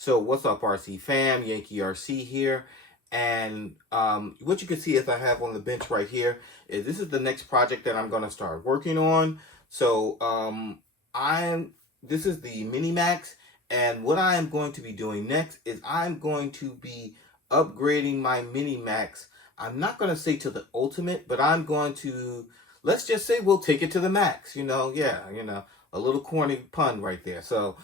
So what's up, RC fam? Yankee RC here. And what you can see as I have on the bench right here is this is the next project that I'm going to start working on. So this is the Mini MAXX, and what I am going to be doing next is I'm going to be upgrading my Mini MAXX. I'm not going to say to the ultimate, but I'm going to, let's just say we'll take it to the max. A little corny pun right there. So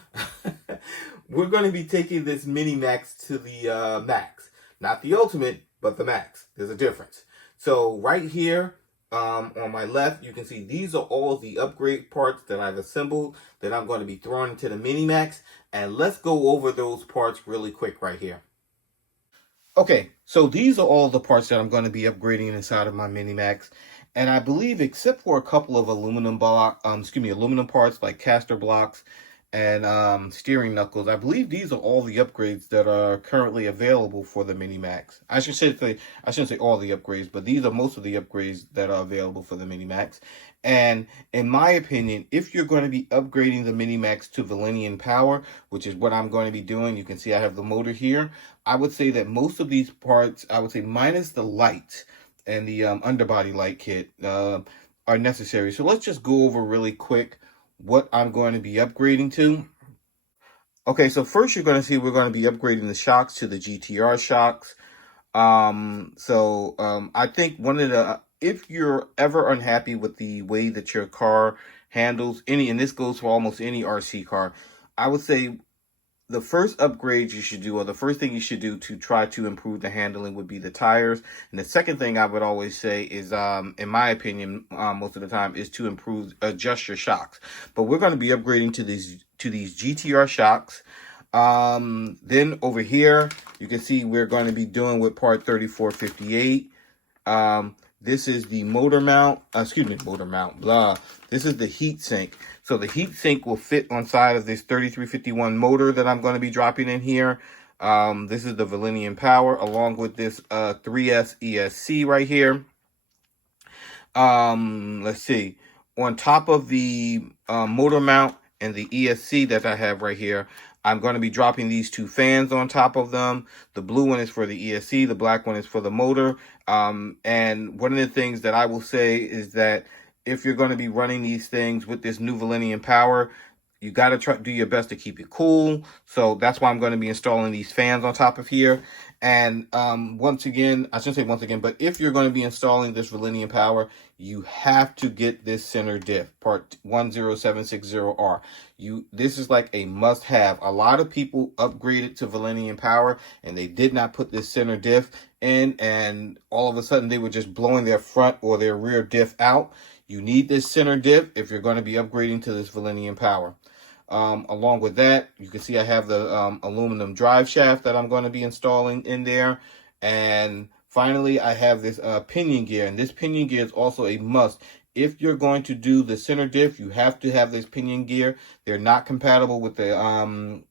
we're going to be taking this Mini MAXX to the max. Not the ultimate, but the max. There's a difference. So right here on my left, you can see these are all the upgrade parts that I've assembled that I'm going to be throwing into the Mini MAXX. And let's go over those parts really quick right here. Okay, so these are all the parts that I'm going to be upgrading inside of my Mini MAXX. And I believe, except for a couple of aluminum parts like caster blocks and steering knuckles, I believe these are all the upgrades that are currently available for the Mini MAXX. I shouldn't say all the upgrades, but these are most of the upgrades that are available for the Mini MAXX. And in my opinion, if you're going to be upgrading the Mini MAXX to Valenian power, which is what I'm going to be doing, you can see I have the motor here. I would say that most of these parts, I would say minus the light and the underbody light kit, are necessary. So let's just go over really quick what I'm going to be upgrading to. Okay, so first you're going to see we're going to be upgrading the shocks to the GTR shocks. I think if you're ever unhappy with the way that your car handles, and this goes for almost any RC car, I would say the first upgrade you should do, or the first thing you should do to try to improve the handling, would be the tires. And the second thing I would always say is, in my opinion, most of the time, is to adjust your shocks. But we're going to be upgrading to these GTR shocks. Then over here, you can see we're going to be doing with part 3458. This is the motor mount, This is the heat sink. So the heat sink will fit on side of this 3351 motor that I'm going to be dropping in here. This is the Valenian power, along with this 3S ESC right here. Let's see. On top of the motor mount and the ESC that I have right here, I'm going to be dropping these two fans on top of them. The blue one is for the ESC. The black one is for the motor. And one of the things that I will say is that if you're going to be running these things with this new Valenian power, you got to do your best to keep it cool. So that's why I'm going to be installing these fans on top of here. And once again, I shouldn't say once again, but if you're going to be installing this Valenian power, you have to get this center diff, part 10760R. This is like a must-have. A lot of people upgraded to Valenian power, and they did not put this center diff in, and all of a sudden they were just blowing their front or their rear diff out. You need this center diff if you're going to be upgrading to this Valenian power. Along with that, you can see I have the aluminum drive shaft that I'm going to be installing in there. And finally, I have this pinion gear. And this pinion gear is also a must. If you're going to do the center diff, you have to have this pinion gear. They're not compatible with the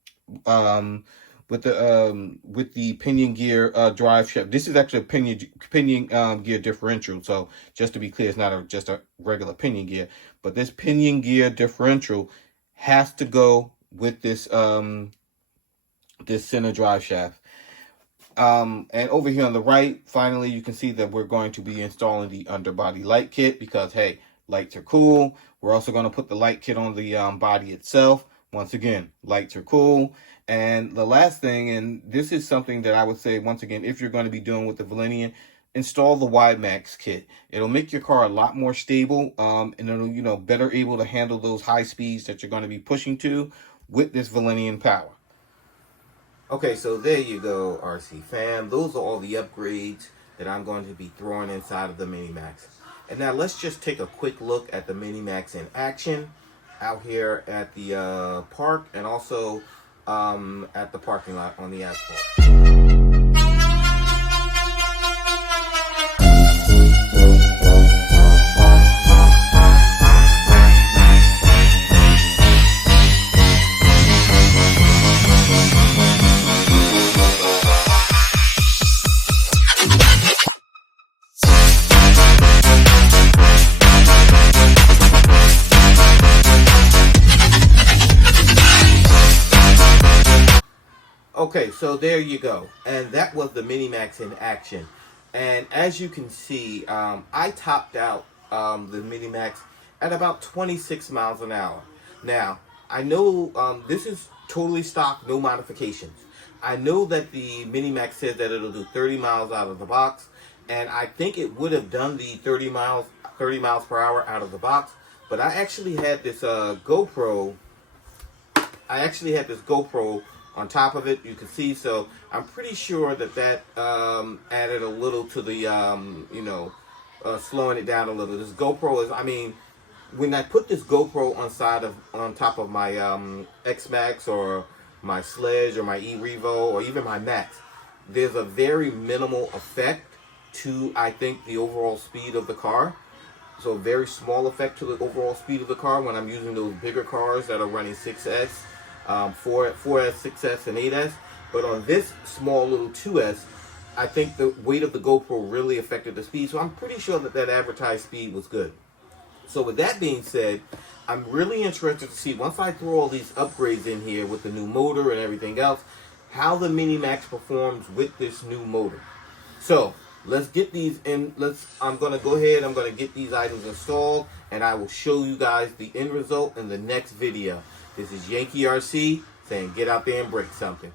pinion gear drive shaft. This is actually a pinion gear differential. So just to be clear, it's not just a regular pinion gear, but this pinion gear differential has to go with this this center drive shaft. And over here on the right, finally, you can see that we're going to be installing the underbody light kit because, hey, lights are cool. We're also going to put the light kit on the body itself. Once again, lights are cool. And the last thing, and this is something that I would say, once again, if you're going to be doing with the Valenian, install the MAXX kit. It'll make your car a lot more stable, and it'll, better able to handle those high speeds that you're going to be pushing to with this Valenian power. Okay, so there you go, RC fam. Those are all the upgrades that I'm going to be throwing inside of the Mini MAXX. And now let's just take a quick look at the Mini MAXX in action out here at the park, and also at the parking lot on the asphalt. Okay, so there you go. And that was the Mini MAXX in action. And as you can see, I topped out the Mini MAXX at about 26 miles an hour. Now, I know this is totally stock, no modifications. I know that the Mini MAXX says that it'll do 30 miles out of the box, and I think it would have done the 30 miles per hour out of the box. But I actually had this GoPro. On top of it, you can see. So I'm pretty sure that added a little to the slowing it down a little. This GoPro is, I mean, when I put this GoPro on top of my MAXX or my Sledge or my E-Revo or even my MAXX, there's a very minimal effect to, I think, the overall speed of the car. So a very small effect to the overall speed of the car when I'm using those bigger cars that are running 6S, 4S, 6S, and 8S. But on this small little 2S, I think the weight of the GoPro really affected the speed. So I'm pretty sure that advertised speed was good. So with that being said, I'm really interested to see, once I throw all these upgrades in here with the new motor and everything else, how the Mini MAXX performs with this new motor. So let's get these in. I'm going to go ahead, I'm going to get these items installed, and I will show you guys the end result in the next video. This is Yankee RC saying get out there and break something.